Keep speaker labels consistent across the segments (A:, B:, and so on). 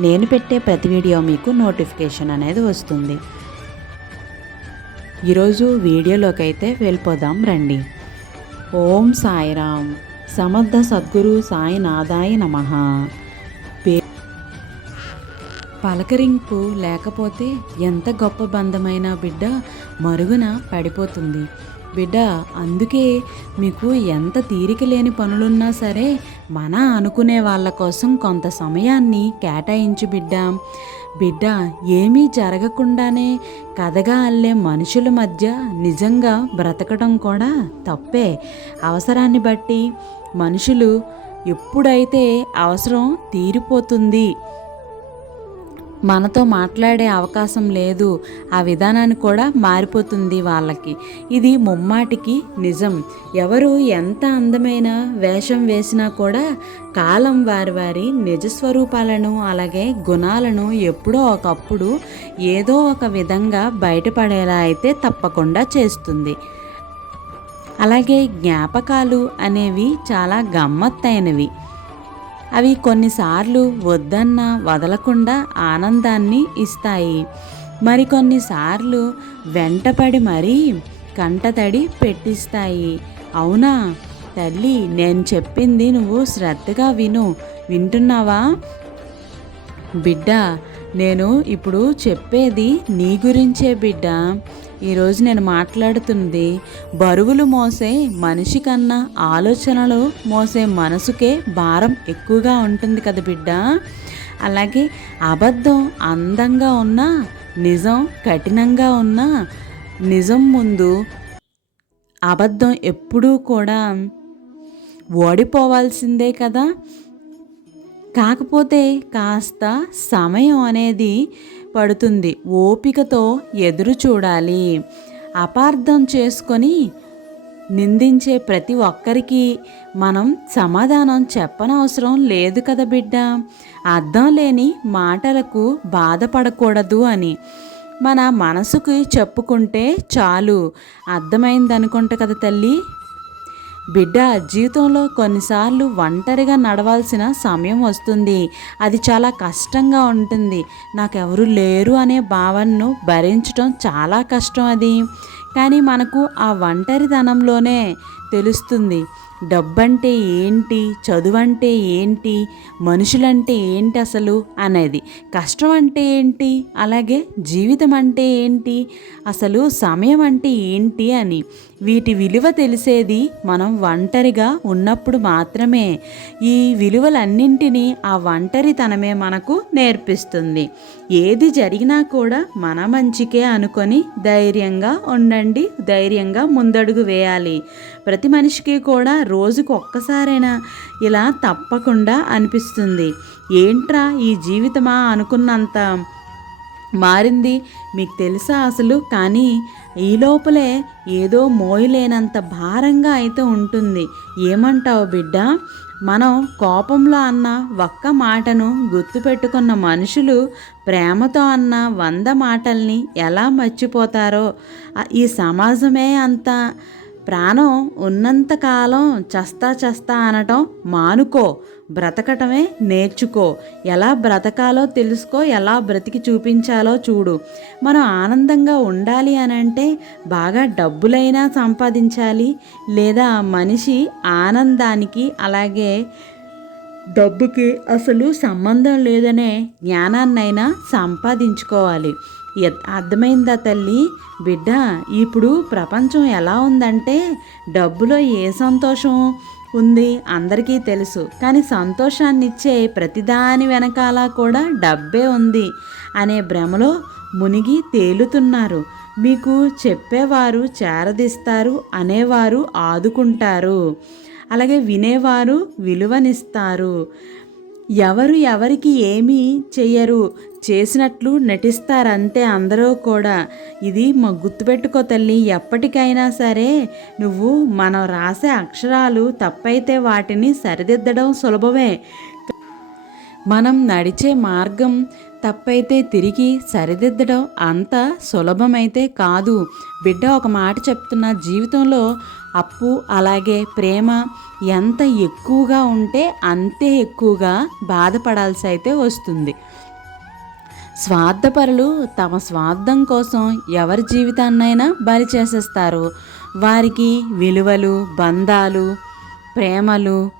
A: నేను పెట్టే ప్రతి వీడియో మీకు నోటిఫికేషన్ అనేది వస్తుంది. ఈరోజు వీడియోలోకి అయితే వెళ్ళిపోదాం రండి. ఓం సాయిరామ్ సమర్థ సద్గురు సాయినాథాయ నమ. పే పలకరింపు లేకపోతే ఎంత గొప్ప బంధమైన బిడ్డ మరుగున పడిపోతుంది. బిడ్డ అందుకే మీకు ఎంత తీరిక లేని పనులున్నా సరే మన అనుకునే వాళ్ళ కోసం కొంత సమయాన్ని కేటాయించు బిడ్డ. బిడ్డ ఏమీ జరగకుండానే కథగా అల్లే మనుషుల మధ్య నిజంగా బ్రతకడం కూడా తప్పే. అవసరాన్ని బట్టి మనుషులు ఎప్పుడైతే అవసరం తీరిపోతుంది మనతో మాట్లాడే అవకాశం లేదు. ఆ విధానాన్ని కూడా మారిపోతుంది వాళ్ళకి. ఇది ముమ్మాటికి నిజం. ఎవరు ఎంత అందమైన వేషం వేసినా కూడా కాలం వారి వారి నిజస్వరూపాలను అలాగే గుణాలను ఎప్పుడో ఒకప్పుడు ఏదో ఒక విధంగా బయటపడేలా అయితే తప్పకుండా చేస్తుంది. అలాగే జ్ఞాపకాలు అనేవి చాలా గమ్మత్తైనవి. అవి కొన్నిసార్లు వద్దన్న వదలకుండా ఆనందాన్ని ఇస్తాయి. మరికొన్నిసార్లు వెంటపడి మరీ కంటతడి పెట్టిస్తాయి. అవునా? తల్లి నేను చెప్పింది నువ్వు శ్రద్ధగా విను. వింటున్నావా? బిడ్డ నేను ఇప్పుడు చెప్పేది నీ గురించే బిడ్డ. ఈరోజు నేను మాట్లాడుతుంది బరువులు మోసే మనిషి కన్నా ఆలోచనలు మోసే మనసుకే భారం ఎక్కువగా ఉంటుంది కదా బిడ్డ. అలాగే అబద్ధం అందంగా ఉన్నా నిజం కఠినంగా ఉన్నా నిజం ముందు అబద్ధం ఎప్పుడూ కూడా ఓడిపోవాల్సిందే కదా. కాకపోతే కాస్త సమయం అనేది పడుతుంది. ఓపికతో ఎదురు చూడాలి. అపార్థం చేసుకొని నిందించే ప్రతి ఒక్కరికి మనం సమాధానం చెప్పనవసరం లేదు కదా బిడ్డ. అర్థం లేని మాటలకు బాధపడకూడదు అని. మన మనసుకి చెప్పుకుంటే చాలు. అర్థమైందనుకుంటా కదా తల్లి? బిడ్డ జీవితంలో కొన్నిసార్లు ఒంటరిగా నడవాల్సిన సమయం వస్తుంది. అది చాలా కష్టంగా ఉంటుంది. నాకెవరు లేరు అనే భావనను భరించడం చాలా కష్టం అది. కానీ మనకు ఆ ఒంటరితనంలోనే తెలుస్తుంది. డబ్బంటే ఏంటి? చదువు అంటే ఏంటి? మనుషులంటే ఏంటి అసలు? అనేది. కష్టం అంటే ఏంటి? అలాగే జీవితం అంటే ఏంటి? అసలు సమయం అంటే ఏంటి అని. వీటి విలువ తెలిసేది మనం ఒంటరిగా ఉన్నప్పుడు మాత్రమే. ఈ విలువలన్నింటినీ ఆ ఒంటరితనమే మనకు నేర్పిస్తుంది. ఏది జరిగినా కూడా మన మంచికే అనుకొని ధైర్యంగా ఉండండి. ధైర్యంగా ముందడుగు వేయాలి. ప్రతి మనిషికి కూడా రోజుకు ఒక్కసారైనా ఇలా తప్పకుండా అనిపిస్తుంది. ఏంట్రా ఈ జీవితమా అనుకున్నంత మారింది? మీకు తెలుసా అసలు? కానీ ఈ లోపలే ఏదో మోయలేనంత భారంగా అయితే ఉంటుంది. ఏమంటావు బిడ్డ? మనం కోపంలో అన్న ఒక్క మాటను గుర్తుపెట్టుకున్న మనుషులు ప్రేమతో అన్న వంద మాటల్ని ఎలా మర్చిపోతారో? ఈ సమాజమే అంత ప్రాణం ఉన్నంతకాలం చస్తా చస్తా అనటం మానుకో బ్రతకటమే నేర్చుకో. ఎలా బ్రతకాలో తెలుసుకో ఎలా బ్రతికి చూపించాలో చూడు. మనం ఆనందంగా ఉండాలి అని అంటే బాగా డబ్బులైనా సంపాదించాలి. లేదా మనిషి ఆనందానికి అలాగే డబ్బుకి అసలు సంబంధం లేదనే జ్ఞానాన్నైనా సంపాదించుకోవాలి. అర్థమైందా తల్లి? బిడ్డ ఇప్పుడు ప్రపంచం ఎలా ఉందంటే డబ్బులో ఏ సంతోషం ఉంది? అందరికీ తెలుసు. కానీ సంతోషాన్నిచ్చే ప్రతిదాని వెనకాల కూడా డబ్బే ఉంది అనే భ్రమలో మునిగి తేలుతున్నారు. మీకు చెప్పేవారు చేరదీస్తారు అనేవారు ఆదుకుంటారు. అలాగే వినేవారు విలువనిస్తారు. ఎవరు ఎవరికి ఏమీ చెయ్యరు. చేసినట్లు నటిస్తారంతే అందరూ కూడా. ఇది మా గుర్తుపెట్టుకో తల్లి ఎప్పటికైనా సరే నువ్వు మనం రాసే అక్షరాలు తప్పైతే వాటిని సరిదిద్దడం సులభమే. మనం నడిచే మార్గం తప్పైతే తిరిగి సరిదిద్దడం అంత సులభమైతే కాదు. బిడ్డ ఒక మాట చెప్తున్న జీవితంలో అప్పు అలాగే ప్రేమ ఎంత ఎక్కువగా ఉంటే అంతే ఎక్కువగా బాధపడాల్సి అయితే వస్తుంది. స్వార్థపరులు తమ స్వార్థం కోసం ఎవరి జీవితాన్నైనా బలి చేసేస్తారు. వారికి విలువలు బంధాలు ప్రేమలు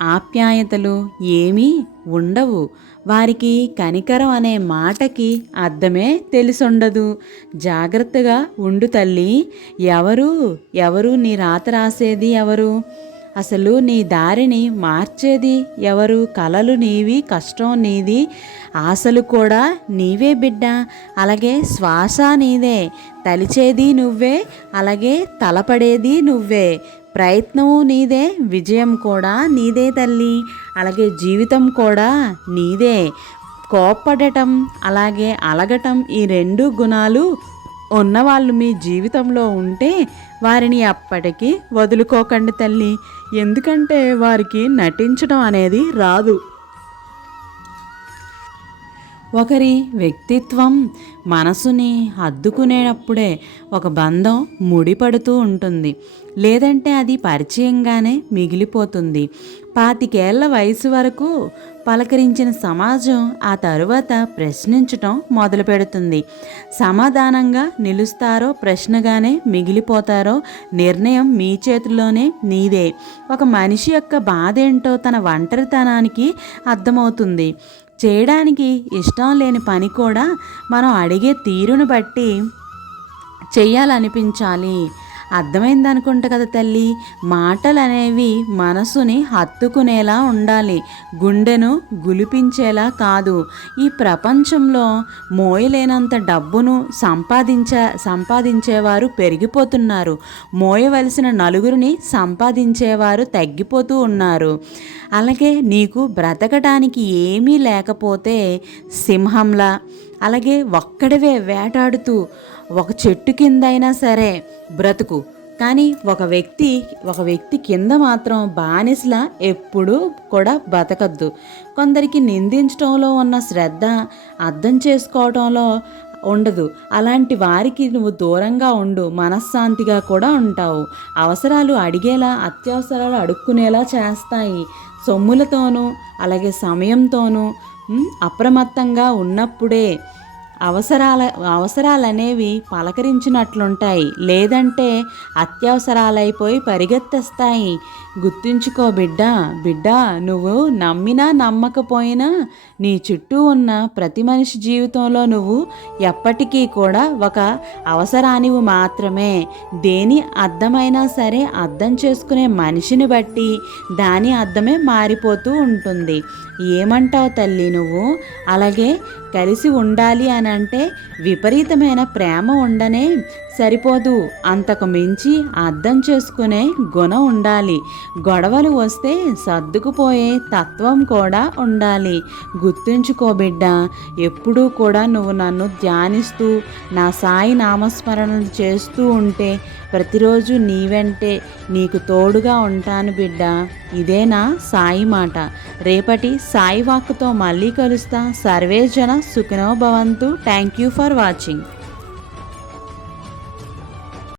A: ఆప్యాయతలు ఏమీ ఉండవు. వారికి కనికరం అనే మాటకి అర్థమే తెలిసుండదు. జాగ్రత్తగా ఉండు తల్లి. ఎవరు? ఎవరు నీ రాత రాసేది ఎవరు? అసలు నీ దారిని మార్చేది ఎవరు? కలలు నీవి కష్టం నీది. ఆశలు కూడా నీవే బిడ్డ. అలాగే శ్వాస నీదే. తలిచేది నువ్వే. అలాగే తలపడేది నువ్వే. ప్రయత్నము నీదే విజయం కూడా నీదే తల్లి. అలాగే జీవితం కూడా నీదే. కోప్పడటం అలాగే అలగటం ఈ రెండు గుణాలు ఉన్నవాళ్ళు మీ జీవితంలో ఉంటే వారిని అప్పటికీ వదులుకోకండి తల్లి. ఎందుకంటే వారికి నటించడం అనేది రాదు. ఒకరి వ్యక్తిత్వం మనసుని హద్దుకునేటప్పుడే ఒక బంధం ముడిపడుతూ ఉంటుంది. లేదంటే అది పరిచయంగానే మిగిలిపోతుంది. పాతికేళ్ళ వయసు వరకు పలకరించిన సమాజం ఆ తరువాత ప్రశ్నించటం మొదలు పెడుతుంది సమాధానంగా నిలుస్తారో ప్రశ్నగానే మిగిలిపోతారో నిర్ణయం మీ చేతిలోనే నీదే. ఒక మనిషి యొక్క బాధ ఏంటో తన ఒంటరితనానికి అర్థమవుతుంది. చేయడానికి ఇష్టం లేని పని కూడా మనం అడిగే తీరును బట్టి చేయాలనిపించాలి అర్థమైంది అనుకుంటా కదా తల్లి. మాటలు అనేవి మనసుని హత్తుకునేలా ఉండాలి. గుండెను గులిపించేలా కాదు. ఈ ప్రపంచంలో మోయలేనంత డబ్బును సంపాదించే సంపాదించేవారు పెరిగిపోతున్నారు. మోయవలసిన నలుగురిని సంపాదించేవారు తగ్గిపోతూ ఉన్నారు. అలాగే నీకు బ్రతకడానికి ఏమీ లేకపోతే సింహంలా అలాగే ఒక్కడివే వేటాడుతూ ఒక చెట్టు కిందైనా సరే బ్రతుకు. కానీ ఒక వ్యక్తి ఒక వ్యక్తి కింద మాత్రం బానిసలా ఎప్పుడూ కూడా బతకద్దు. కొందరికి నిందించడంలో ఉన్న శ్రద్ధ అర్థం చేసుకోవడంలో ఉండదు. అలాంటి వారికి నువ్వు దూరంగా ఉండు మనశ్శాంతిగా కూడా ఉంటావు. అవసరాలు అడిగేలా అత్యవసరాలు అడుక్కునేలా చేస్తాయి. సొమ్ములతోనూ అలాగే సమయంతోనూ అప్రమత్తంగా ఉన్నప్పుడే అవసరాల అవసరాలనేవి పలకరించినట్లుంటాయి. లేదంటే అత్యవసరాలైపోయి పరిగెత్తేస్తాయి. గుర్తుంచుకో బిడ్డ బిడ్డ నువ్వు నమ్మినా నమ్మకపోయినా నీ చుట్టూ ఉన్న ప్రతి మనిషి జీవితంలో నువ్వు ఎప్పటికీ కూడా ఒక అవసరానివి మాత్రమే. దేని అర్థమైనా సరే అర్థం చేసుకునే మనిషిని బట్టి దాని అర్థమే మారిపోతూ ఉంటుంది. ఏమంటావు తల్లి నువ్వు? అలాగే కలిసి ఉండాలి అని అంటే విపరీతమైన ప్రేమ ఉండనే సరిపోదు. అంతకు మించి అర్థం చేసుకునే గుణం ఉండాలి. గొడవలు వస్తే సర్దుకుపోయే తత్వం కూడా ఉండాలి. గుర్తుంచుకో బిడ్డ ఎప్పుడూ కూడా నువ్వు నన్ను ధ్యానిస్తూ నా సాయి నామస్మరణలు చేస్తూ ఉంటే ప్రతిరోజు నీ వెంటే నీకు తోడుగా ఉంటాను బిడ్డ. ఇదే నా సాయి మాట. రేపటి సాయి వాక్కుతో మళ్ళీ కలుస్తా. సర్వేజన సుఖినో భవంతు. Thank you for watching